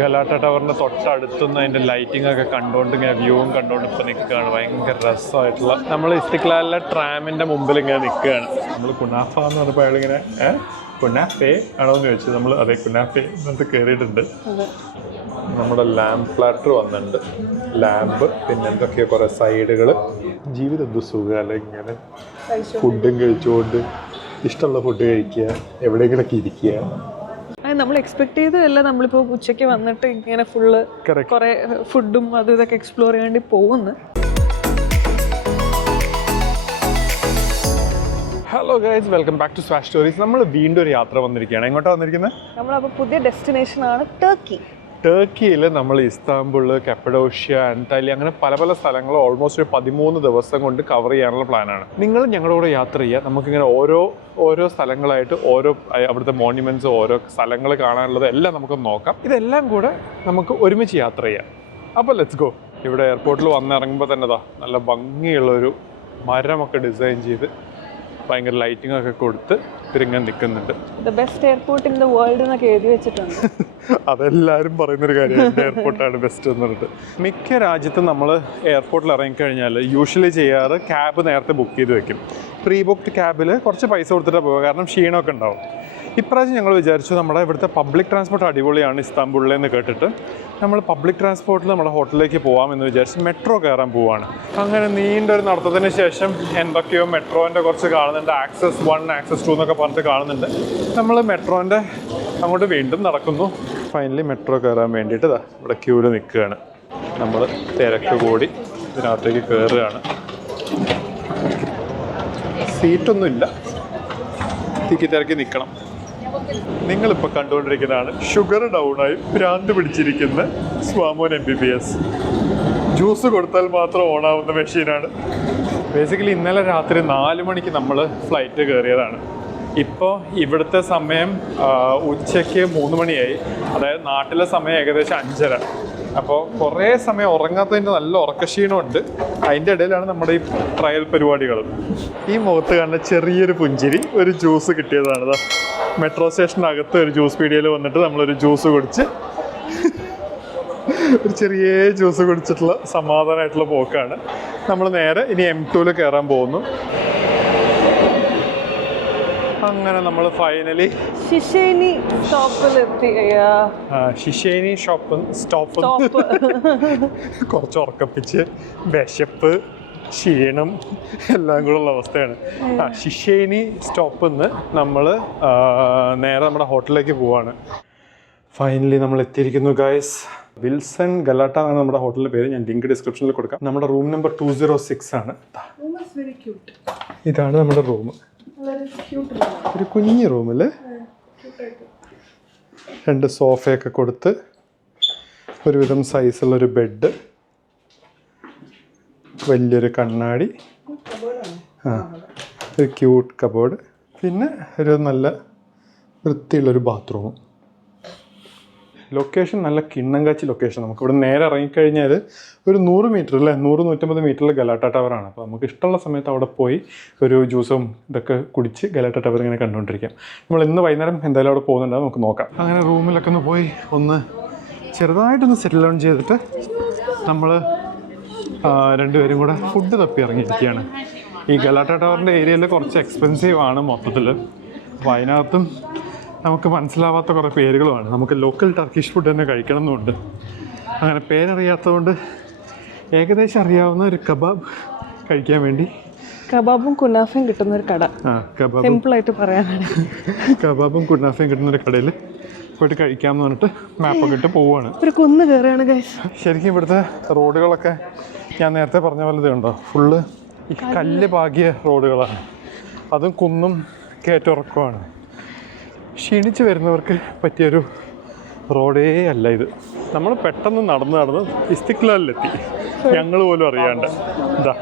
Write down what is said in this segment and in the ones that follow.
ഗലാട്ട ടവറിൻ്റെ തൊട്ടടുത്തുനിന്ന് അതിൻ്റെ ലൈറ്റിംഗ് ഒക്കെ കണ്ടുകൊണ്ട് ഇങ്ങനെ വ്യൂവും കണ്ടുകൊണ്ട് ഇപ്പോൾ നിൽക്കുകയാണ്. ഭയങ്കര രസമായിട്ടുള്ള നമ്മൾ ഇസ്തിക്ലാലിലെ ട്രാമിൻ്റെ മുമ്പിൽ ഇങ്ങനെ നിൽക്കുകയാണ്. നമ്മൾ കുനാഫ എന്ന് പറഞ്ഞപ്പോൾ അയാളിങ്ങനെ കുനാഫേ ആണോ എന്ന് ചോദിച്ചു. നമ്മൾ അതെ കുനാഫേ എന്നിട്ട് കയറിയിട്ടുണ്ട്. നമ്മുടെ ലാമ്പ് പ്ലാറ്റർ വന്നിട്ടുണ്ട്. ലാമ്പ് പിന്നെ എന്തൊക്കെയോ കുറേ സൈഡുകൾ. ജീവിതം എന്ത് സുഖമല്ല ഇങ്ങനെ ഫുഡും കഴിച്ചുകൊണ്ട് ഇഷ്ടമുള്ള ഫുഡ് കഴിക്കുക, എവിടെയെങ്കിലൊക്കെ ഇരിക്കുക. നമ്മൾ എക്സ്പെക്ട് ചെയ്തതല്ല. നമ്മളിപ്പോൾ ഉച്ചയ്ക്ക് വന്നിട്ട് ഇങ്ങനെ ഫുള്ള് കുറേ ഫുഡും അതും ഇതൊക്കെ എക്സ്പ്ലോർ ചെയ്യാൻ വേണ്ടി പോകുന്നു. Hello guys, welcome back to Swash stories. നമ്മൾ വീണ്ടും ഒരു യാത്ര വന്നിരിക്കുകയാണ്. എങ്ങോട്ടാണ് വന്നിരിക്കുന്നത്? നമ്മളപ്പോൾ പുതിയ ഡെസ്റ്റിനേഷനാണ് ടർക്കി. ടർക്കിയിൽ നമ്മൾ ഇസ്താംബുൾ, കപ്പഡോഷ്യ, അന്താലിയ അങ്ങനെ പല പല സ്ഥലങ്ങൾ ഓൾമോസ്റ്റ് ഒരു 13 ദിവസം കൊണ്ട് കവർ ചെയ്യാനുള്ള പ്ലാനാണ്. നിങ്ങൾ ഞങ്ങളോട് യാത്ര ചെയ്യുക. നമുക്കിങ്ങനെ ഓരോ സ്ഥലങ്ങളായിട്ട് ഓരോ അവിടുത്തെ മോണ്യുമെൻറ്റ്സ്, ഓരോ സ്ഥലങ്ങൾ കാണാനുള്ളത് എല്ലാം നമുക്ക് നോക്കാം. ഇതെല്ലാം കൂടെ നമുക്ക് ഒരുമിച്ച് യാത്ര ചെയ്യാം. അപ്പോൾ ലെറ്റ്സ് ഗോ. ഇവിടെ എയർപോർട്ടിൽ വന്നിറങ്ങുമ്പോൾ തന്നെ നല്ല ഭംഗിയുള്ളൊരു മരമൊക്കെ ഡിസൈൻ ചെയ്ത് ഭയങ്കര ലൈറ്റിംഗ് ഒക്കെ കൊടുത്ത് ഇവരിങ്ങനെ നിൽക്കുന്നുണ്ട്. Best airport in the world എന്നൊക്കെ എഴുതി വെച്ചിട്ടുണ്ട്. അതെല്ലാവരും പറയുന്നൊരു കാര്യമാണ്, എൻ്റെ എയർപോർട്ടാണ് ബെസ്റ്റ് എന്ന് പറഞ്ഞിട്ട്. മിക്ക രാജ്യത്തും നമ്മൾ എയർപോർട്ടിൽ ഇറങ്ങിക്കഴിഞ്ഞാൽ യൂഷ്വലി ചെയ്യാറ് ക്യാബ് നേരത്തെ ബുക്ക് ചെയ്ത് വെക്കും. പ്രീ ബുക്ക്ഡ് ക്യാബിൽ കുറച്ച് പൈസ കൊടുത്തിട്ട് പോകുക, കാരണം ക്ഷീണമൊക്കെ ഉണ്ടാവും. ഇപ്രാവശ്യം ഞങ്ങൾ വിചാരിച്ചു നമ്മുടെ ഇവിടുത്തെ പബ്ലിക് ട്രാൻസ്പോർട്ട് അടിപൊളിയാണ് ഇസ്താംബുളിൽ നിന്ന് കേട്ടിട്ട് നമ്മൾ പബ്ലിക് ട്രാൻസ്പോർട്ടിൽ നമ്മുടെ ഹോട്ടലിലേക്ക് പോകാമെന്ന് വിചാരിച്ച് മെട്രോ കയറാൻ പോവുകയാണ്. അങ്ങനെ നീണ്ടൊരു നടത്തത്തിന് ശേഷം എന്തൊക്കെയോ മെട്രോൻ്റെ കുറച്ച് കാണുന്നുണ്ട്. ആക്സസ് 1, ആക്സസ് 2 എന്നൊക്കെ പറഞ്ഞിട്ട് കാണുന്നുണ്ട്. നമ്മൾ മെട്രോൻ്റെ അങ്ങോട്ട് വീണ്ടും നടക്കുന്നു. ഫൈനലി മെട്രോ കയറാൻ വേണ്ടിയിട്ട് ഇവിടെ ക്യൂവിൽ നിൽക്കുകയാണ്. നമ്മൾ തിരക്ക് കൂടി ഇതിനകത്തേക്ക് കയറുകയാണ്. സീറ്റൊന്നുമില്ല, തിരക്കി നിൽക്കണം. നിങ്ങളിപ്പോൾ കണ്ടുകൊണ്ടിരിക്കുന്നതാണ് ഷുഗർ ഡൗണായി ഭ്രാന്ത് പിടിച്ചിരിക്കുന്ന സ്വാമോൻ MBBS. ജ്യൂസ് കൊടുത്താൽ മാത്രം ഓണാവുന്ന മെഷീനാണ്. ബേസിക്കലി ഇന്നലെ രാത്രി 4 മണിക്ക് നമ്മൾ ഫ്ലൈറ്റ് കയറിയതാണ്. ഇപ്പോൾ ഇവിടുത്തെ സമയം ഉച്ചയ്ക്ക് 3 മണിയായി. അതായത് നാട്ടിലെ സമയം ഏകദേശം 5:30. അപ്പോൾ കുറേ സമയം ഉറങ്ങാത്തതിൻ്റെ നല്ല ഉറക്കക്ഷീണമുണ്ട്. അതിൻ്റെ ഇടയിലാണ് നമ്മുടെ ഈ ട്രയൽ പരിപാടികൾ. ഈ മുഖത്ത് കാണുന്ന ചെറിയൊരു പുഞ്ചിരി ഒരു ജ്യൂസ് കിട്ടിയതാണ്. മെട്രോ സ്റ്റേഷനകത്ത് ഒരു ജ്യൂസ് പീഡിയയിൽ വന്നിട്ട് നമ്മളൊരു ജ്യൂസ് കുടിച്ച് ഒരു ചെറിയ ജ്യൂസ് കുടിച്ചിട്ടുള്ള സമാധാനമായിട്ടുള്ള പോക്കാണ്. നമ്മൾ നേരെ ഇനി M2 കയറാൻ പോകുന്നു. അങ്ങനെ നമ്മൾ ഫൈനലി ഷിഷേനി സ്റ്റോപ്പിലെത്തി. ഷിഷേനി സ്റ്റോപ്പ് കുറച്ച് ഉറക്കപ്പിച്ച് വിശപ്പ് ക്ഷീണം എല്ലാം കൂടെ ഉള്ള അവസ്ഥയാണ്. ഷിഷേനി സ്റ്റോപ്പിൽ നിന്ന് നമ്മൾ നേരെ നമ്മുടെ ഹോട്ടലിലേക്ക് പോവാണ്. ഫൈനലി നമ്മൾ എത്തിയിരിക്കുന്നു ഗൈസ്. വിൽസൺ ഗലാട്ട എന്നാണ് നമ്മുടെ ഹോട്ടലിൻ്റെ പേര്. ഞാൻ ലിങ്ക് ഡിസ്ക്രിപ്ഷനിൽ കൊടുക്കാം. നമ്മുടെ റൂം നമ്പർ 206 ആണ്. ഇതാണ് നമ്മുടെ റൂം. ഒരു കുഞ്ഞു റൂമിൽ 2 സോഫയൊക്കെ കൊടുത്ത് ഒരുവിധം സൈസുള്ളൊരു ബെഡ്, വലിയൊരു കണ്ണാടി, ഒരു ക്യൂട്ട് കബോർഡ്, പിന്നെ ഒരു നല്ല വൃത്തിയുള്ളൊരു ബാത്റൂമും. ലൊക്കേഷൻ നല്ല കിണ്ണങ്കാച്ചി ലൊക്കേഷൻ. നമുക്കിവിടെ നേരെ ഇറങ്ങിക്കഴിഞ്ഞാൽ ഒരു 100 മീറ്റർ അല്ലേ, 100-150 മീറ്ററിൽ ഗലാട്ട ടവറാണ്. അപ്പോൾ നമുക്ക് ഇഷ്ടമുള്ള സമയത്ത് അവിടെ പോയി ഒരു ജ്യൂസും ഇതൊക്കെ കുടിച്ച് ഗലാട്ട ടവർ ഇങ്ങനെ കണ്ടുകൊണ്ടിരിക്കാം. നമ്മൾ ഇന്ന് വൈകുന്നേരം എന്തായാലും അവിടെ പോകുന്നുണ്ടാവും, നമുക്ക് നോക്കാം. അങ്ങനെ റൂമിലൊക്കെ ഒന്ന് പോയി ഒന്ന് ചെറുതായിട്ടൊന്ന് സെറ്റിൽ ഡൗൺ ചെയ്തിട്ട് നമ്മൾ രണ്ടുപേരും കൂടെ ഫുഡ് തപ്പി ഇറങ്ങിയിരിക്കുകയാണ്. ഈ ഗലാട്ട ടവറിൻ്റെ ഏരിയയിൽ കുറച്ച് എക്സ്പെൻസീവ് ആണ് മൊത്തത്തിൽ. അപ്പോൾ അതിനകത്തും നമുക്ക് മനസ്സിലാവാത്ത കുറേ പേരുകളുമാണ്. നമുക്ക് ലോക്കൽ ടർക്കിഷ് ഫുഡ് തന്നെ കഴിക്കണം എന്നുണ്ട്. അങ്ങനെ പേരറിയാത്തതുകൊണ്ട് ഏകദേശം അറിയാവുന്ന ഒരു കബാബ് കഴിക്കാൻ വേണ്ടി, കബാബും കുനാഫയും കിട്ടുന്ന ഒരു കട, സിമ്പിളായിട്ട് പറയാനാണ്, കബാബും കുനാഫയും കിട്ടുന്ന ഒരു കടയിൽ പോയിട്ട് കഴിക്കാമെന്ന് പറഞ്ഞിട്ട് മാപ്പൊക്കെ ഇട്ട് പോവുകയാണ്. ഒരു കുന്ന് കയറുകയാണ് ഗൈസ്. ശരിക്കും ഇവിടുത്തെ റോഡുകളൊക്കെ ഞാൻ നേരത്തെ പറഞ്ഞ പോലെ ഉണ്ടോ, ഫുള്ള് ഈ കല്ല് പാകിയ റോഡുകളാണ്. അതും കുന്നും കയറ്റിറക്കമാണ്. ക്ഷീണിച്ച് വരുന്നവർക്ക് പറ്റിയൊരു റോഡേ അല്ല ഇത്. നമ്മൾ പെട്ടെന്ന് നടന്ന് ഇസ്തിക്ലാലിലെത്തി, ഞങ്ങൾ പോലും അറിയാണ്ട്. എന്താ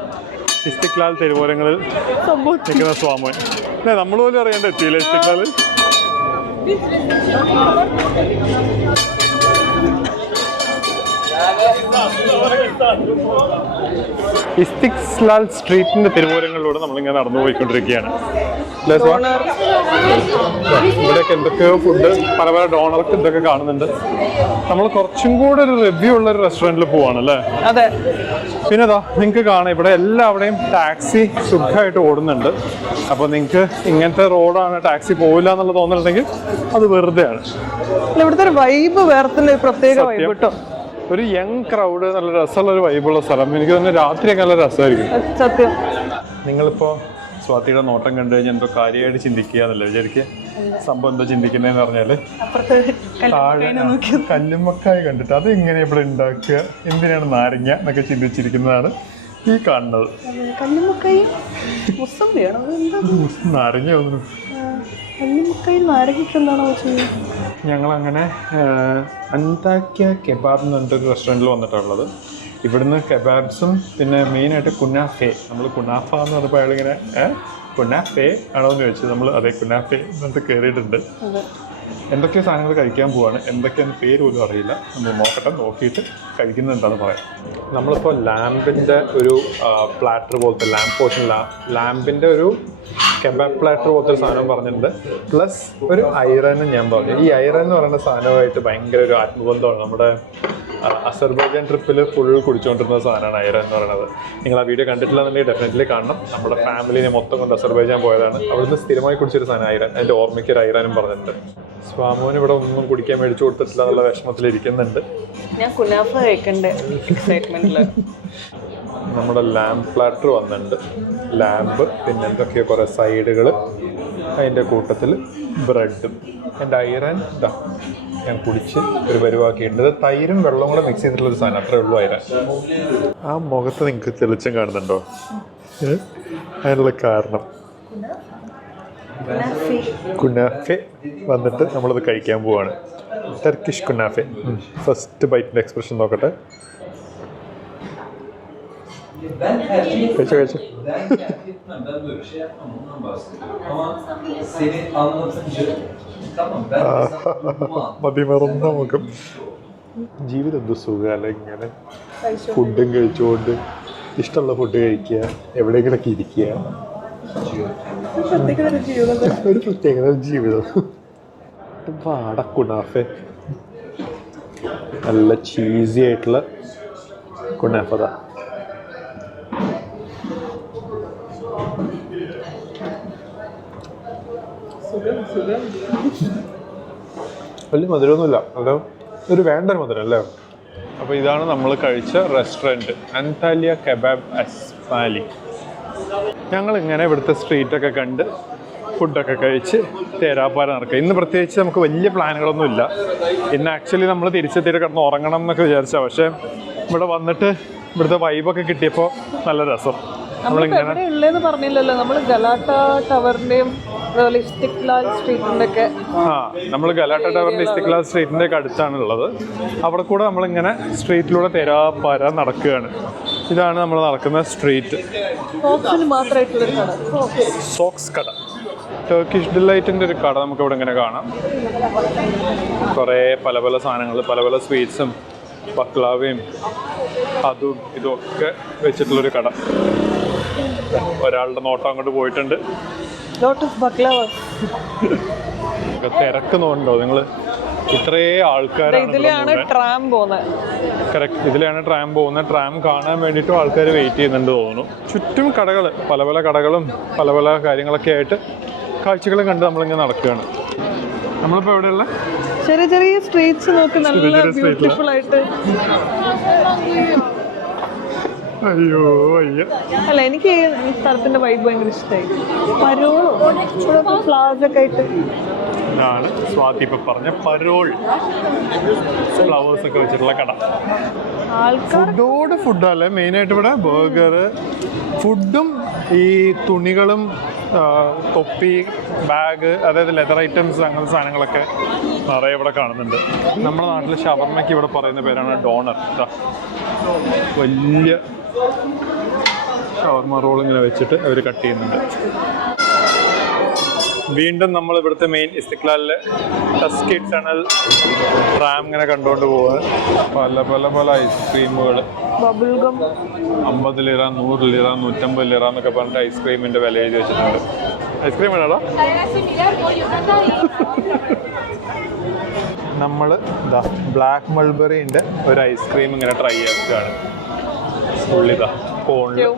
ഇസ്തിക്ലാൽ തെരുവോരങ്ങളിൽ നിൽക്കുന്ന സ്വാമോൻ. അല്ലേ, നമ്മൾ പോലും അറിയാണ്ട് എത്തിയില്ലേ ഇസ്തിക്ലാലിൽ. ഇസ്തിക്ലാൽ സ്ട്രീറ്റിന്റെ തിരുവോരങ്ങളിലൂടെ നമ്മളിങ്ങനെ നടന്നു പോയിക്കൊണ്ടിരിക്കുകയാണ്. ഇവിടെയൊക്കെ എന്തൊക്കെയോ ഫുഡ് പല പല ഡോണർക്ക് ഇതൊക്കെ കാണുന്നുണ്ട്. നമ്മൾ കുറച്ചും കൂടെ ഒരു റിവ്യൂ ഉള്ള ഒരു റെസ്റ്റോറൻറ്റിൽ പോവാണല്ലേ? അതെ. പിന്നെ ഇതാ നിങ്ങൾക്ക് കാണാം ഇവിടെ എല്ലാവിടെയും ടാക്സി സുഖമായിട്ട് ഓടുന്നുണ്ട്. അപ്പോൾ നിങ്ങൾക്ക് ഇങ്ങനത്തെ റോഡാണ് ടാക്സി പോവില്ല എന്നുള്ള തോന്നലുണ്ടെങ്കിൽ അത് വെറുതെയാണ്. ഇവിടുത്തെ ഒരു വൈബ് വേറെ തന്നെ പ്രത്യേക വൈബ് കേട്ടോ. ഒരു യങ് ക്രൗഡ് നല്ല രസമുള്ള ഒരു വൈബുള്ള സ്ഥലം. എനിക്ക് തന്നെ രാത്രിയൊക്കെ നല്ല രസമായിരിക്കും. സത്യം. നിങ്ങളിപ്പോൾ സ്വാതിയുടെ നോട്ടം കണ്ടു കഴിഞ്ഞാൽ എന്തോ കാര്യമായിട്ട് ചിന്തിക്കുക എന്നല്ലേ വിചാരിക്കുക? സംഭവം എന്തോ ചിന്തിക്കുന്നതെന്ന് പറഞ്ഞാൽ താഴെ കല്ലുമ്മക്കായ കണ്ടിട്ട് അത് എങ്ങനെ ഇവിടെ ഉണ്ടാക്കുക, എന്തിനാണ് നാരങ്ങ എന്നൊക്കെ ചിന്തിച്ചിരിക്കുന്നതാണ് ഈ കാണുന്നത്. നാരങ്ങ ഒന്നും ഞങ്ങളങ്ങനെ അന്താക്യ കെബാബ് എന്ന് പറഞ്ഞിട്ടൊരു റെസ്റ്റോറൻറ്റിൽ വന്നിട്ടുള്ളത്. ഇവിടുന്ന് കെബാബ്സും പിന്നെ മെയിനായിട്ട് കുനാഫെ. നമ്മൾ കുനാഫ എന്ന് പറഞ്ഞപ്പോൾ അയാളിങ്ങനെ കുനാഫെ ആണോ എന്ന് ചോദിച്ചത്. നമ്മൾ അതെ കുനാഫെ എന്നിട്ട് കയറിയിട്ടുണ്ട്. എന്തൊക്കെ സാധനങ്ങൾ കഴിക്കാൻ പോവാണ്, എന്തൊക്കെയാണ് പേര് പോലും അറിയില്ല. നമ്മൾ നോക്കട്ടെ, നോക്കിയിട്ട് കഴിക്കുന്നുണ്ടെന്ന് പറയാം. നമ്മളിപ്പോൾ ലാമ്പിൻ്റെ ഒരു പ്ലാറ്റർ പോലത്തെ ലാമ്പിൻ്റെ ഒരു കെബാബ് പ്ലാറ്റർ പോലത്തെ ഒരു സാധനം പറഞ്ഞിട്ടുണ്ട്. പ്ലസ് ഒരു ഐറനും ഞാൻ പറഞ്ഞു. ഈ ഐറൻ എന്ന് പറയുന്ന സാധനമായിട്ട് ഭയങ്കര ഒരു ആത്മബന്ധമാണ്. നമ്മുടെ അസർബൈജാൻ ട്രിപ്പിൽ ഫുൾ കുടിച്ചുകൊണ്ടിരുന്ന സാധനമാണ് ഐറൻ എന്ന് പറയുന്നത്. നിങ്ങൾ ആ വീഡിയോ കണ്ടിട്ടില്ലെന്നുണ്ടെങ്കിൽ ഡെഫിനറ്റ്ലി കാണണം. നമ്മുടെ ഫാമിലിനെ മൊത്തം കൊണ്ട് അസർബൈജാൻ പോയതാണ്. അവിടുന്ന് സ്ഥിരമായി കുടിച്ചൊരു സാധനം ഐറൻ. അതിൻ്റെ ഓർമ്മയ്ക്ക് ഒരു ഐറനും പറഞ്ഞിട്ടുണ്ട്. സ്വാമോന് ഇവിടെ ഒന്നും കുടിക്കാൻ മേടിച്ചു കൊടുത്തിട്ടില്ല എന്നുള്ള വിഷമത്തിലിരിക്കുന്നുണ്ട്. ഞാൻ കുനാഫ കഴിക്കണ്ടേ എക്സൈറ്റ്മെന്റില്. നമ്മുടെ ലാമ്പ് പ്ലാറ്റർ വന്നിട്ടുണ്ട്. ലാമ്പ്, പിന്നെ എന്തൊക്കെയോ കുറേ സൈഡുകൾ, അതിൻ്റെ കൂട്ടത്തിൽ ബ്രെഡും. എൻ്റെ ഐറൻ ഇതാ ഞാൻ കുടിച്ച് ഒരു പരിവാക്കിയിട്ടുണ്ട്. തൈരും വെള്ളം കൂടെ മിക്സ് ചെയ്തിട്ടുള്ളൊരു സാധനം, അത്രേ ഉള്ളൂ ഐറൻ. ആ മുഖത്ത് നിങ്ങൾക്ക് തെളിച്ചം കാണുന്നുണ്ടോ? അതിനുള്ള കാരണം കുനാഫെ വന്നിട്ട് നമ്മളത് കഴിക്കാൻ പോവാണ്. ടർക്കിഷ് കുനാഫെ. ഫസ്റ്റ് ബൈറ്റിൻ്റെ എക്സ്പ്രഷൻ നോക്കട്ടെ. കഴിച്ചു മതിമറന്ന മുഖം. ജീവിതം എന്ത് സുഖമല്ല ഇങ്ങനെ ഫുഡും കഴിച്ചുകൊണ്ട് ഇഷ്ടമുള്ള ഫുഡ് കഴിക്കുക, എവിടെയെങ്കിലൊക്കെ ഇരിക്കുക. ഒരു പ്രത്യേകത ജീവിതം. കുനാഫെ നല്ല ചീസി ആയിട്ടുള്ള കുനാഫത. വലിയ മധുരമൊന്നുമില്ല, അല്ല ഒരു വേണ്ടൊരു മധുരം അല്ലേ. അപ്പോൾ ഇതാണ് നമ്മൾ കഴിച്ച റെസ്റ്റോറൻറ്റ്, അന്താലിയ കെബാബ് അസ്മാലി. ഞങ്ങളിങ്ങനെ ഇവിടുത്തെ സ്ട്രീറ്റൊക്കെ കണ്ട് ഫുഡൊക്കെ കഴിച്ച് തേരാപ്പാര നടക്കുക. ഇന്ന് പ്രത്യേകിച്ച് നമുക്ക് വലിയ പ്ലാനുകളൊന്നുമില്ല. ഇന്ന് ആക്ച്വലി നമ്മൾ തിരിച്ചെത്തിയിട്ട് കിടന്ന് ഉറങ്ങണം എന്നൊക്കെ വിചാരിച്ചാൽ, പക്ഷേ ഇവിടെ വന്നിട്ട് ഇവിടുത്തെ വൈബൊക്കെ കിട്ടിയപ്പോൾ നല്ല രസം. നമ്മളിങ്ങനെ പറഞ്ഞില്ലല്ലോ, നമ്മൾ ഗലാട്ട ടവറിന്റെയും ഇസ്തിക്ലാൽ സ്ട്രീറ്റിന്റെ ഒക്കെ. നമ്മൾ ഗലാട്ട ടവറിന്റെ ഇസ്തിക്ലാൽ സ്ട്രീറ്റിന്റെ ഒക്കെ അടുത്താണുള്ളത്. അവിടെ കൂടെ നമ്മളിങ്ങനെ സ്ട്രീറ്റിലൂടെ തെരാപ്പാര നടക്കുകയാണ്. ഇതാണ് നമ്മൾ നടക്കുന്ന സ്ട്രീറ്റ്. സോക്സ് കട, ടർക്കിഷ് ഡിലൈറ്റിന്റെ ഒരു കട നമുക്ക് ഇവിടെ ഇങ്ങനെ കാണാം. കുറേ പല പല സാധനങ്ങൾ, പല പല സ്വീറ്റ്സും ബക്ലാവയും അതും ഇതൊക്കെ വെച്ചിട്ടുള്ളൊരു കട. ഒരാളുടെ നോട്ടം അങ്ങോട്ട് പോയിട്ടുണ്ട്. തിരക്കുന്നുണ്ടോ നിങ്ങൾ? ഇത്രേ ആൾക്കാരാണ്. കറക്റ്റ്, ഇതിലാണ് ട്രാം പോകുന്നത്. ട്രാം കാണാൻ വേണ്ടിയിട്ടും ആൾക്കാർ വെയിറ്റ് ചെയ്യുന്നുണ്ട് തോന്നുന്നു. ചുറ്റും കടകൾ, പല പല കടകളും പല പല കാര്യങ്ങളൊക്കെ ആയിട്ട് കാഴ്ചകളും കണ്ട് നമ്മളിങ്ങനെ നടക്കുകയാണ്. നമ്മളിപ്പോൾ എവിടെയുള്ള ചെറിയ ചെറിയ സ്ട്രീറ്റ്സ് നോക്കി നല്ല ബ്യൂട്ടിഫുൾ ആയിട്ട്. അയ്യോ അയ്യ, അല്ല എനിക്ക് ഈ സ്ഥലത്തിന്റെ വൈബ് ഭയങ്കര ഇഷ്ടമായി. പരോൾ ഫ്ലവേഴ്സ് ഒക്കെ ആയിട്ട്. ഇതാണ് സ്വാതി ഇപ്പൊ പറഞ്ഞ പരോൾ ഫ്ലവേഴ്സ് ഒക്കെ വെച്ചിട്ടുള്ള കട. ഫുഡോട് ഫുഡല്ലേ മെയിനായിട്ട് ഇവിടെ. ബർഗർ, ഫുഡും ഈ തുണികളും തൊപ്പി, ബാഗ്, അതായത് ലെതർ ഐറ്റംസ്, അങ്ങനത്തെ സാധനങ്ങളൊക്കെ നിറയെ ഇവിടെ കാണുന്നുണ്ട്. നമ്മുടെ നാട്ടിൽ ഷവർമ്മയ്ക്ക് ഇവിടെ പറയുന്ന പേരാണ് ഡോണർ. വലിയ ഷവർമ്മ റോൾ ഇങ്ങനെ വെച്ചിട്ട് അവർ കട്ട് ചെയ്യുന്നുണ്ട്. വീണ്ടും നമ്മൾ ഇവിടുത്തെ മെയിൻ ഇസ്തിക്ലാലിലെ ടസ്കി ടണൽ ട്രാം ഇങ്ങനെ കണ്ടുകൊണ്ട് പോവുക. പല പല പല ഐസ്ക്രീമുകൾ, bubble gum 50 lira, 100 lira, 150 lira എന്നൊക്കെ പറഞ്ഞിട്ട് ഐസ്ക്രീമിന്റെ വില എഴുതി വെച്ചിട്ടുണ്ട്. ഐസ്ക്രീം വേണോടാ? നമ്മൾ ഇതാ ബ്ലാക്ക് മൾബറിന്റെ ഒരു ഐസ്ക്രീം ഇങ്ങനെ ട്രൈ ആക്കുകയാണ്. ഉള്ളിതാ കോണിൽ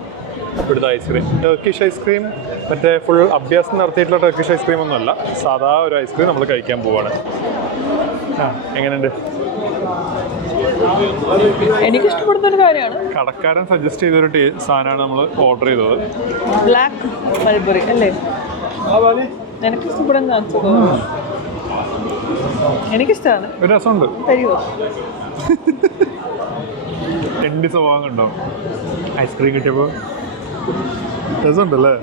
ഇവിടുത്തെ ഐസ്ക്രീം, ടർക്കിഷ് ഐസ്ക്രീം, മറ്റേ ഫുൾ അഭ്യാസം നടത്തിയിട്ടുള്ള ടർക്കിഷ് ഐസ്ക്രീം ഒന്നുമല്ല, സാധാ ഒരു ഐസ്ക്രീം നമ്മൾ കഴിക്കാൻ പോവാണ്. എങ്ങനെയുണ്ട്? എനിക്ക് ഇഷ്ടപ്പെടുന്ന ഒരു കാര്യമാണ്. കടക്കാരൻ സജസ്റ്റ് ചെയ്തൊരു സാധനമാണ് നമ്മൾ ഓർഡർ ചെയ്തത്. ബ്ലാക്ക് മൾബറി അല്ലേ? എനിക്ക് ഇഷ്ടപ്പെടുന്ന എനിക്കിഷ്ടമാണ്. ഒരു രസമുണ്ട്. തരുമോ? എന്റെ സ്വഭാവം കണ്ടോ ഐസ്ക്രീം കിട്ടിയപ്പോ? രസമുണ്ടല്ലേ?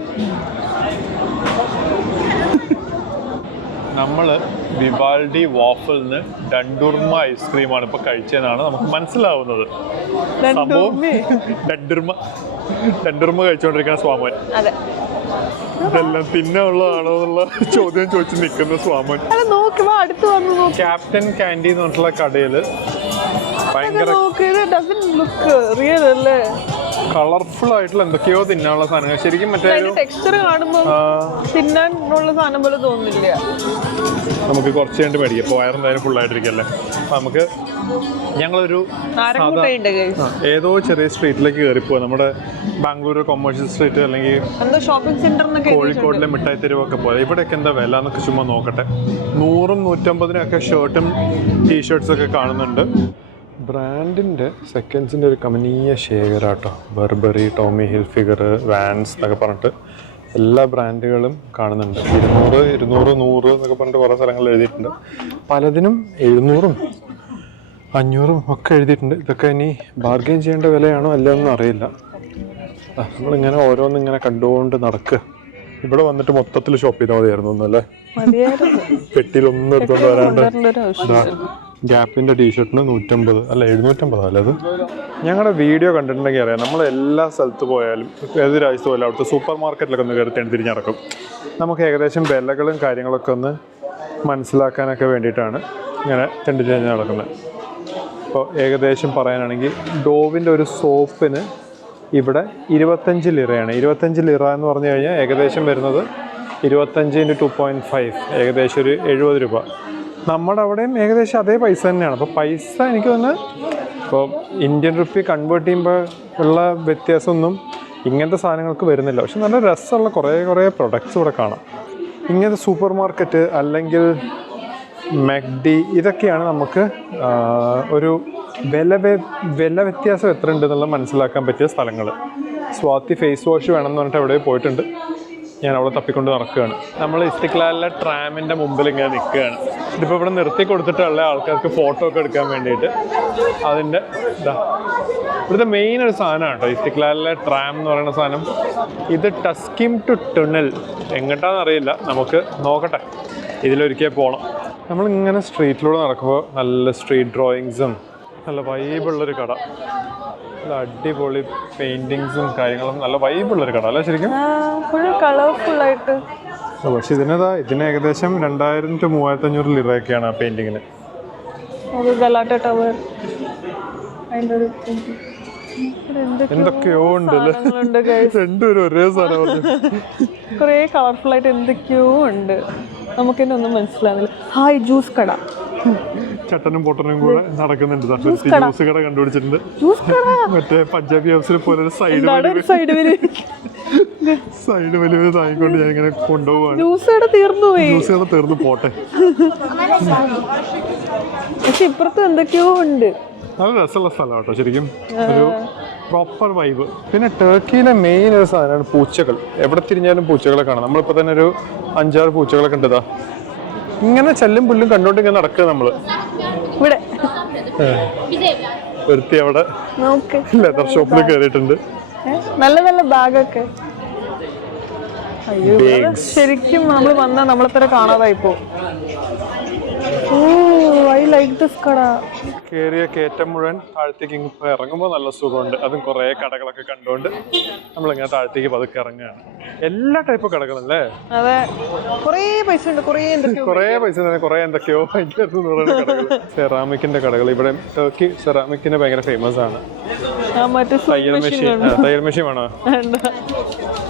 നമ്മൾ വിവാൽഡി വാഫിൾന്ന് ഡണ്ടുർമ ഐസ്ക്രീമാണ് ഇപ്പൊ കഴിച്ചതെന്നാണ് നമുക്ക് മനസ്സിലാവുന്നത്. സംഭവം ഡണ്ടുർമ കഴിച്ചുകൊണ്ടിരിക്കുന്ന സ്വാമൻ. ഇതെല്ലാം പിന്നെ ഉള്ളതാണോ എന്നുള്ള ചോദ്യം ചോദിച്ച് നിൽക്കുന്ന സ്വാമൻ. ക്യാപ്റ്റൻ കാൻഡി എന്ന് പറഞ്ഞിട്ടുള്ള കടയില് ഭയങ്കര കളർഫുൾ ആയിട്ടുള്ള എന്തൊക്കെയോ തിന്നാനുള്ള സാധനങ്ങൾ. ശരിക്കും മറ്റേ ടെക്സ്ചർ കാണുമ്പോൾ തിന്നാനുള്ള സാധനം പോലെ തോന്നുന്നില്ല. നമുക്ക് കുറച്ച് കഴിഞ്ഞിട്ട് മേടിക്കാം. ഇപ്പോൾ വയറെന്തായാലും ഫുൾ ആയിട്ടിരിക്കല്ലേ. നമുക്ക് ഞങ്ങളൊരു ഏതോ ചെറിയ സ്ട്രീറ്റിലേക്ക് കയറിപ്പോവാ. നമ്മുടെ ബാംഗ്ലൂർ കൊമേഴ്ഷ്യൽ സ്ട്രീറ്റ് അല്ലെങ്കിൽ ഷോപ്പിംഗ് സെന്റർ, കോഴിക്കോടിലെ മിഠായി തെരുവൊക്കെ പോലെ. ഇവിടെയൊക്കെ എന്താ വില എന്നൊക്കെ ചുമ്മാ നോക്കട്ടെ. 100, 150 ഷർട്ടും ടീഷർട്ട്സൊക്കെ കാണുന്നുണ്ട്. ബ്രാൻഡിൻ്റെ സെക്കൻഡ്സിൻ്റെ ഒരു കമനീയ ശേഖരാട്ടോ. ബർബറി, ടോമി ഹിൽഫിഗർ, വാൻസ് എന്നൊക്കെ പറഞ്ഞിട്ട് എല്ലാ ബ്രാൻഡുകളും കാണുന്നുണ്ട്. 200, 200, 100 എന്നൊക്കെ പറഞ്ഞിട്ട് കുറേ സ്ഥലങ്ങളിൽ എഴുതിയിട്ടുണ്ട്. പലതിനും 700, 500 ഒക്കെ എഴുതിയിട്ടുണ്ട്. ഇതൊക്കെ ഇനി ബാർഗെയിൻ ചെയ്യേണ്ട വിലയാണോ അല്ലയൊന്നും അറിയില്ല. നമ്മളിങ്ങനെ ഓരോന്നിങ്ങനെ കണ്ടുകൊണ്ട് നടക്കുക. ഇവിടെ വന്നിട്ട് മൊത്തത്തിൽ ഷോപ്പ് ചെയ്താൽ മതിയായിരുന്നു ഒന്നല്ലേ? പെട്ടിയിലൊന്നും എടുത്തോണ്ട് വരാണ്ട്. ഗ്യാപ്പിൻ്റെ ടീഷർട്ടിന് 150 അല്ല 750 അല്ലേ അത്? ഞങ്ങളുടെ വീഡിയോ കണ്ടിട്ടുണ്ടെങ്കിൽ അറിയാം, നമ്മൾ എല്ലാ സ്ഥലത്ത് പോയാലും ഏത് രാജ്യത്ത് പോയാലും അവിടുത്തെ സൂപ്പർ മാർക്കറ്റിലൊക്കെ ഒന്ന് കയറി തിരിഞ്ഞിറക്കും. നമുക്ക് ഏകദേശം വിലകളും കാര്യങ്ങളൊക്കെ ഒന്ന് മനസ്സിലാക്കാനൊക്കെ വേണ്ടിയിട്ടാണ് ഇങ്ങനെ തിരിഞ്ഞ് നടക്കുന്നത്. അപ്പോൾ ഏകദേശം പറയാനാണെങ്കിൽ ഡോവിൻ്റെ ഒരു സോപ്പിന് ഇവിടെ 25 ലിറയാണ്. 25 ലിറ എന്ന് പറഞ്ഞു കഴിഞ്ഞാൽ ഏകദേശം വരുന്നത് 25 × 2.5, ഏകദേശം ഒരു 70 രൂപ. നമ്മുടെ അവിടെയും ഏകദേശം അതേ പൈസ തന്നെയാണ്. അപ്പോൾ പൈസ എനിക്ക് തോന്നുന്നു ഇപ്പോൾ ഇന്ത്യൻ റുപ്പി കൺവേർട്ട് ചെയ്യുമ്പോൾ ഉള്ള വ്യത്യാസമൊന്നും ഇങ്ങനത്തെ സാധനങ്ങൾക്ക് വരുന്നില്ല. പക്ഷെ നല്ല രസമുള്ള കുറേ പ്രൊഡക്ട്സ് ഇവിടെ കാണാം. ഇങ്ങനത്തെ സൂപ്പർ മാർക്കറ്റ് അല്ലെങ്കിൽ മെക്ഡി ഇതൊക്കെയാണ് നമുക്ക് ഒരു വില വ്യത്യാസം എത്ര ഉണ്ടെന്നുള്ളത് മനസ്സിലാക്കാൻ പറ്റിയ സ്ഥലങ്ങൾ. സ്വാതി ഫേസ് വാഷ് വേണമെന്ന് പറഞ്ഞിട്ട് എവിടെ പോയിട്ടുണ്ട്. ഞാൻ അവിടെ തപ്പിക്കൊണ്ട് നടക്കുകയാണ്. നമ്മൾ ഇസ്തിക്ലാലിലെ ട്രാമിൻ്റെ മുമ്പിൽ ഇങ്ങനെ നിൽക്കുകയാണ്. ഇതിപ്പോൾ ഇവിടെ നിർത്തി കൊടുത്തിട്ടുള്ള ആൾക്കാർക്ക് ഫോട്ടോ ഒക്കെ എടുക്കാൻ വേണ്ടിയിട്ട്. അതിൻ്റെ ഇവിടുത്തെ മെയിൻ ഒരു സാധനമാണ് കേട്ടോ ഇസ്തിക്ലാലിലെ ട്രാം എന്ന് പറയുന്ന സാധനം. ഇത് ടസ്കിം ടു ടണൽ എങ്ങോട്ടാണെന്ന് അറിയില്ല, നമുക്ക് നോക്കട്ടെ, ഇതിലൊരിക്കൽ പോകണം. നമ്മളിങ്ങനെ സ്ട്രീറ്റിലൂടെ നടക്കുമ്പോൾ നല്ല സ്ട്രീറ്റ് ഡ്രോയിങ്സും നല്ല വൈബുള്ളൊരു കട, നല്ല അടിപൊളി പെയിന്റിങ്സും കാര്യങ്ങളും, നല്ല വൈബുള്ളൊരു കട അല്ലേ ശരിക്കും? കളർഫുൾ ആയിട്ട്. പക്ഷെ ഇതിന് ഏകദേശം 2000 to 3500 ലിറയൊക്കെയാണ് ആ പെയിന്റിങ്ങിന്. എന്തൊക്കെയോ ഉണ്ടല്ലേ, രണ്ടുപേരും ഒരേ സാധനം പറഞ്ഞു. കുറേ കളർഫുൾ ആയിട്ട് എന്തൊക്കെയോ ഉണ്ട്, നമുക്കെന്നെ ഒന്നും മനസ്സിലാവുന്നില്ല. ഹായ് ജ്യൂസ് കട, ചട്ടനും പൊട്ടനും കൂടെ നടക്കുന്നുണ്ട്. ജ്യൂസ് കട കണ്ടുപിടിച്ചിട്ടുണ്ട്. മറ്റേ പഞ്ചാബി ഹൗസിൽ പോലെ സൈഡ് വലിയ താങ്ങിക്കൊണ്ട് ഞാൻ ഇങ്ങനെ കൊണ്ടുപോവാണ്. ജ്യൂസ് കട തീർന്നു പോട്ടെ. പക്ഷെ ഇപ്പുറത്ത് എന്തൊക്കെയോ ഉണ്ട്. നല്ല രസമുള്ള സ്ഥലം കേട്ടോ ശരിക്കും, ഒരു പ്രോപ്പർ വൈബ്. പിന്നെ ടർക്കിയിലെ മെയിൻ ഒരു സാധനമാണ് പൂച്ചകൾ. എവിടെ തിരിഞ്ഞാലും പൂച്ചകളെ കാണാം. നമ്മളിപ്പോൾ തന്നെ ഒരു 5-6 പൂച്ചകളൊക്കെ ഉണ്ട്. ഇങ്ങനെ ചെല്ലും പുല്ലും കണ്ടോണ്ട് ഇങ്ങനെ നടക്കുക നമ്മള്. ഇവിടെ ഒരുത്തി അവിടെ ലെതർ ഷോപ്പിൽ കയറിയിട്ടുണ്ട്. നല്ല നല്ല ബാഗൊക്കെ. അയ്യോ ശരിക്കും നമ്മൾ വന്നാൽ നമ്മളെ തന്നെ കാണാതായിപ്പോ. ഓ ഐ ലൈക്ക് ദിസ് കട. കയറിയ കയറ്റം മുഴുവൻ താഴത്തേക്ക് ഇങ്ങനെ ഇറങ്ങുമ്പോൾ നല്ല സുഖമുണ്ട്. അതും കുറേ കടകളൊക്കെ കണ്ടുകൊണ്ട് നമ്മളിങ്ങനെ താഴത്തേക്ക് പതുക്കെ ഇറങ്ങുകയാണ്. എല്ലാ ടൈപ്പ് കടകളല്ലേ? അതെ, കുറേ പൈസ ഉണ്ട്, കുറേ എന്തൊക്കെയോ കടകൾ. സെറാമിക്കിന്റെ കടകൾ ഇവിടെ ടർക്കി സെറാമിക്കിന് ഭയങ്കര ഫേമസ് ആണ്. തയ്യൽ മെഷീൻ വേണോ?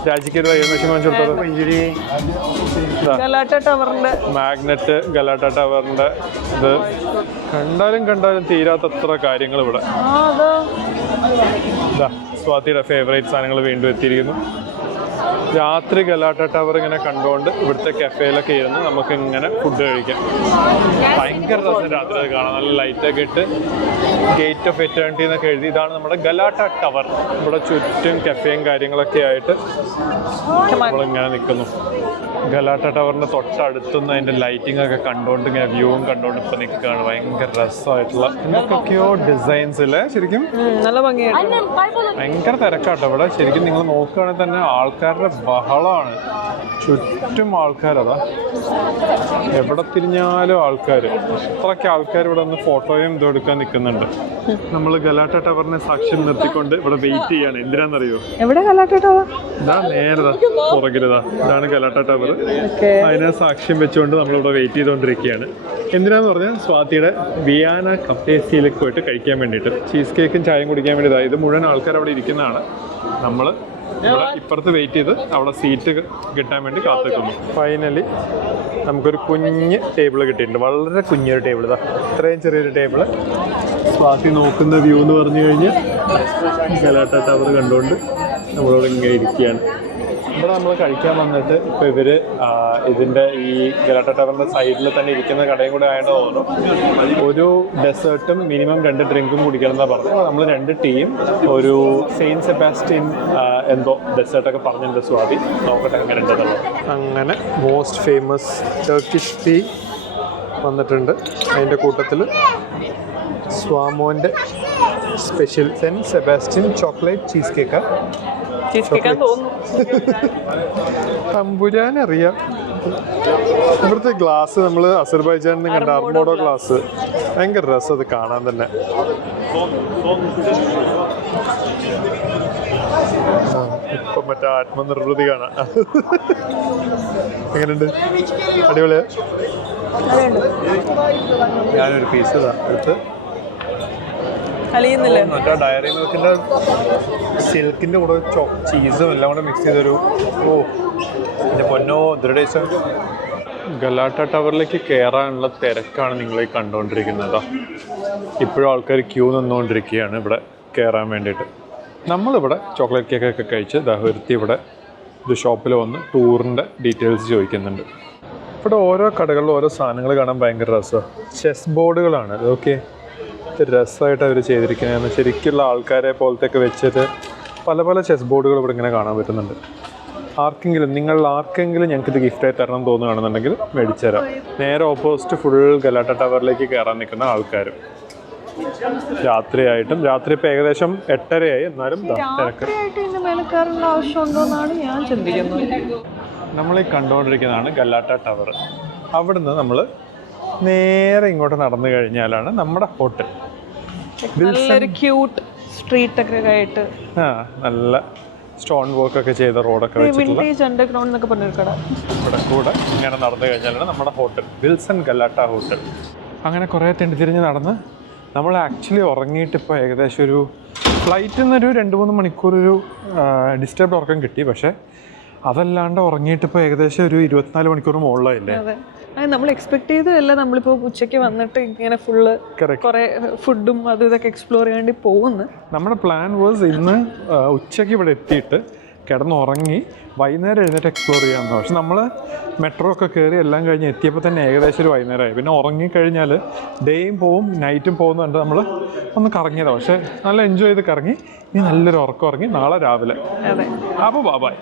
രാജിക്ക് ഒരു തയ്യൽ മെഷീൻ വാങ്ങിച്ചു കൊടുത്തത്. മാഗ്നറ്റ് ഗലാട്ട ടവറിന്റെ ഇത് കണ്ടാലും തീരാത്തത്ര കാര്യങ്ങൾ ഇവിടെ. സ്വാതിയുടെ ഫേവറേറ്റ് സാധനങ്ങൾ വീണ്ടും എത്തിയിരിക്കുന്നു. രാത്രി ഗലാട്ട ടവർ ഇങ്ങനെ കണ്ടുകൊണ്ട് ഇവിടുത്തെ കഫേയിലൊക്കെ ഇരുന്ന് നമുക്ക് ഇങ്ങനെ ഫുഡ് കഴിക്കാം. ഭയങ്കര രസം രാത്രി അത് കാണാം. നല്ല ലൈറ്റൊക്കെ ഇട്ട് ഗേറ്റ് ഓഫ് എറ്റേണിറ്റി എന്നൊക്കെ എഴുതി. ഇതാണ് നമ്മുടെ ഗലാട്ട ടവർ. ഇവിടെ ചുറ്റും കഫേയും കാര്യങ്ങളൊക്കെ ആയിട്ട് നമ്മളിങ്ങനെ നിൽക്കുന്നു. ഗലാട്ട ടവറിന്റെ തൊട്ടടുത്തുനിന്ന് അതിന്റെ ലൈറ്റിംഗ് ഒക്കെ കണ്ടുകൊണ്ട് ഇങ്ങനെ വ്യൂവും കണ്ടുകൊണ്ട് ഇപ്പൊ നിൽക്കുകയാണ്. ഭയങ്കര രസമായിട്ടുള്ള എന്തൊക്കെയോ ഡിസൈൻസ് അല്ലേ? ശരിക്കും നല്ല ഭംഗിയായിട്ട് ഭയങ്കര തിരക്കാട്ടോ ഇവിടെ. ശരിക്കും നിങ്ങൾ നോക്കുകയാണെങ്കിൽ തന്നെ ആൾക്കാരുടെ ബഹളമാണ്. ചുറ്റും ആൾക്കാരതാ, എവിടെ തിരിഞ്ഞാലും ആൾക്കാർ. അത്രയ്ക്ക് ആൾക്കാർ ഇവിടെ ഒന്ന് ഫോട്ടോയും ഇതും എടുക്കാൻ നിൽക്കുന്നുണ്ട്. നമ്മൾ ഗലാട്ട ടവറിനെ സാക്ഷ്യം നിർത്തിക്കൊണ്ട് ഇവിടെ വെയിറ്റ് ചെയ്യാണ്. എന്തിനാണെന്നറിയോ? എവിടെ ഗലാട്ട ടവർ? ഇതാ നേരതാ പുറകിലതാ, ഇതാണ് ഗലാട്ട ടവർ. അതിനെ സാക്ഷ്യം വെച്ചുകൊണ്ട് നമ്മളിവിടെ വെയിറ്റ് ചെയ്തുകൊണ്ടിരിക്കുകയാണ്. എന്തിനാന്ന് പറഞ്ഞാൽ സ്വാതിയുടെ വിയാന കഫേസിയിലേക്ക് പോയിട്ട് കഴിക്കാൻ വേണ്ടിയിട്ട് ചീസ് കേക്കും ചായയും കുടിക്കാൻ വേണ്ടി. ഇത് മുഴുവൻ ആൾക്കാർ അവിടെ ഇരിക്കുന്നതാണ്. നമ്മൾ ഇപ്പുറത്ത് വെയിറ്റ് ചെയ്ത് അവിടെ സീറ്റ് കിട്ടാൻ വേണ്ടി കാത്തിക്കുന്നു. ഫൈനലി നമുക്കൊരു കുഞ്ഞ് ടേബിൾ കിട്ടിയിട്ടുണ്ട്. വളരെ കുഞ്ഞൊരു ടേബിൾ. ഇതാ ഇത്രയും ചെറിയൊരു ടേബിൾ. സ്വാതി നോക്കുന്ന വ്യൂ എന്ന് പറഞ്ഞു കഴിഞ്ഞാൽ ഗലാട്ട ടവർ കണ്ടുകൊണ്ട് നമ്മളോട് ഇങ്ങനെ ഇരിക്കുകയാണ്. ഇവിടെ നമ്മൾ കഴിക്കാൻ വന്നിട്ട് ഇപ്പോൾ ഇവർ ഇതിൻ്റെ ഈ ഗലാട്ട ടവറിൻ്റെ സൈഡിൽ തന്നെ ഇരിക്കുന്ന കടയും കൂടെ ആയതുകൊണ്ട് തോന്നുന്നു ഒരു ഡെസേർട്ടും മിനിമം 2 ഡ്രിങ്കും കുടിക്കണം എന്നാണ് പറഞ്ഞത്. നമ്മൾ 2 ടീയും ഒരു സെയിൻറ്റ് സെബാസ്റ്റ്യൻ എന്തോ ഡെസേർട്ടൊക്കെ പറഞ്ഞിട്ടുണ്ട് സ്വാതി. നോക്കട്ടെ എങ്ങനെ ഉണ്ടെന്നുള്ളത്. അങ്ങനെ മോസ്റ്റ് ഫേമസ് ടർക്കിഷ് ടീ വന്നിട്ടുണ്ട്. അതിൻ്റെ കൂട്ടത്തിൽ സ്വാമോൻ്റെ special Saint Sebastian chocolate cheese cake. തമ്പുരാനറിയാം. ഇവിടുത്തെ ഗ്ലാസ് നമ്മൾ അസർബൈജാനിൽ നിന്ന് കണ്ട അർമോഡോ ഗ്ലാസ്. ഭയങ്കര രസം അത് കാണാൻ തന്നെ. ഇപ്പം മറ്റേ ആത്മനിർവൃതി കാണാം. എങ്ങനെയുണ്ട്? അടിപൊളിയാ. ഞാനൊരു പീസ് എടുത്ത് മറ്റേ ഡയറി മിൽക്കിൻ്റെ സിൽക്കിൻ്റെ കൂടെ ചീസും എല്ലാം കൂടെ മിക്സ് ചെയ്തൊരു എൻ്റെ പൊന്നോ ദൃഢേശം. ഗലാട്ട ടവറിലേക്ക് കയറാനുള്ള തിരക്കാണ് നിങ്ങളീ കണ്ടുകൊണ്ടിരിക്കുന്നത്. ഇപ്പോഴും ആൾക്കാർ ക്യൂ നിന്നുകൊണ്ടിരിക്കുകയാണ് ഇവിടെ കയറാൻ വേണ്ടിയിട്ട്. നമ്മളിവിടെ ചോക്ലേറ്റ് കേക്കൊക്കെ കഴിച്ച് ദാഹരുത്തി ഇവിടെ ഒരു ഷോപ്പിൽ വന്ന് ടൂറിൻ്റെ ഡീറ്റെയിൽസ് ചോദിക്കുന്നുണ്ട്. ഇവിടെ ഓരോ കടകളിലും ഓരോ സാധനങ്ങൾ കാണാൻ ഭയങ്കര രസമാണ്. ചെസ് ബോർഡുകളാണ്. ഓക്കെ, രസമായിട്ട് അവർ ചെയ്തിരിക്കുന്നതെന്ന് ശരിക്കുള്ള ആൾക്കാരെ പോലത്തെയൊക്കെ വെച്ചിട്ട് പല ചെസ് ബോർഡുകൾ ഇവിടെ ഇങ്ങനെ കാണാൻ പറ്റുന്നുണ്ട്. ആർക്കെങ്കിലും ഞങ്ങൾക്കിത് ഗിഫ്റ്റായി തരണം തോന്നുകയാണെന്നുണ്ടെങ്കിൽ മേടിച്ചു തരാം. നേരെ ഓപ്പോസിറ്റ് ഫുൾ ഗലാട്ട ടവറിലേക്ക് കയറാൻ നിൽക്കുന്ന ആൾക്കാരും. രാത്രിയായിട്ടും രാത്രി ഇപ്പോൾ ഏകദേശം 8:30 എന്നാലും തിരക്ക്. നമ്മളീ കണ്ടുകൊണ്ടിരിക്കുന്നതാണ് ഗലാട്ട ടവർ. അവിടുന്ന് നമ്മൾ നേരെ ഇങ്ങോട്ട് നടന്നു കഴിഞ്ഞാലാണ് നമ്മുടെ ഹോട്ടൽ. ക്യൂട്ട് സ്ട്രീറ്റ് ഒക്കെ ആയിട്ട് നല്ല സ്റ്റോൺ വർക്ക് ഒക്കെ ചെയ്ത റോഡൊക്കെ വെച്ചിട്ടുള്ള ഇവിടെ കൂടെ ഇങ്ങനെ നടന്നു കഴിഞ്ഞാലാണ് നമ്മുടെ ഹോട്ടൽ വിൽസൺ ഗലാട്ട ഹോട്ടൽ. അങ്ങനെ കുറേ തിരിഞ്ഞ് നടന്ന് നമ്മൾ ആക്ച്വലി ഉറങ്ങിയിട്ട് ഇപ്പോൾ ഏകദേശം ഒരു ഫ്ലൈറ്റിൽ നിന്നൊരു 2-3 മണിക്കൂർ ഒരു ഡിസ്റ്റർബ്ഡ് ഉറക്കം കിട്ടി. പക്ഷേ അതല്ലാണ്ട് ഉറങ്ങിയിട്ട് ഇപ്പോൾ ഏകദേശം ഒരു 24 മണിക്കൂർ മുകളിലായില്ലേ. നമ്മൾ എക്സ്പെക്ട് ചെയ്തതല്ല. നമ്മളിപ്പോൾ ഉച്ചയ്ക്ക് വന്നിട്ട് ഇങ്ങനെ ഫുള്ള് കുറെ ഫുഡും അതും ഇതൊക്കെ എക്സ്പ്ലോർ ചെയ്യേണ്ടി പോകുന്നു. നമ്മുടെ പ്ലാൻ വാസ് ഇന്ന് ഉച്ചയ്ക്ക് ഇവിടെ എത്തിയിട്ട് കിടന്നുറങ്ങി വൈകുന്നേരം എഴുന്നേറ്റ് എക്സ്പ്ലോർ ചെയ്യാമെന്ന്. പക്ഷെ നമ്മൾ മെട്രോ ഒക്കെ കയറി എല്ലാം കഴിഞ്ഞ് എത്തിയപ്പോൾ തന്നെ ഏകദേശം ഒരു വൈകുന്നേരമായി. പിന്നെ ഉറങ്ങിക്കഴിഞ്ഞാൽ ഡേയും പോവും നൈറ്റും പോകുന്നുണ്ട്. നമ്മൾ ഒന്ന് കറങ്ങിയതാണ്. പക്ഷേ നല്ല എൻജോയ് ചെയ്ത് കറങ്ങി. ഇനി നല്ലൊരു ഉറക്കം ഉറങ്ങി നാളെ രാവിലെ. അപ്പോൾ ബൈ.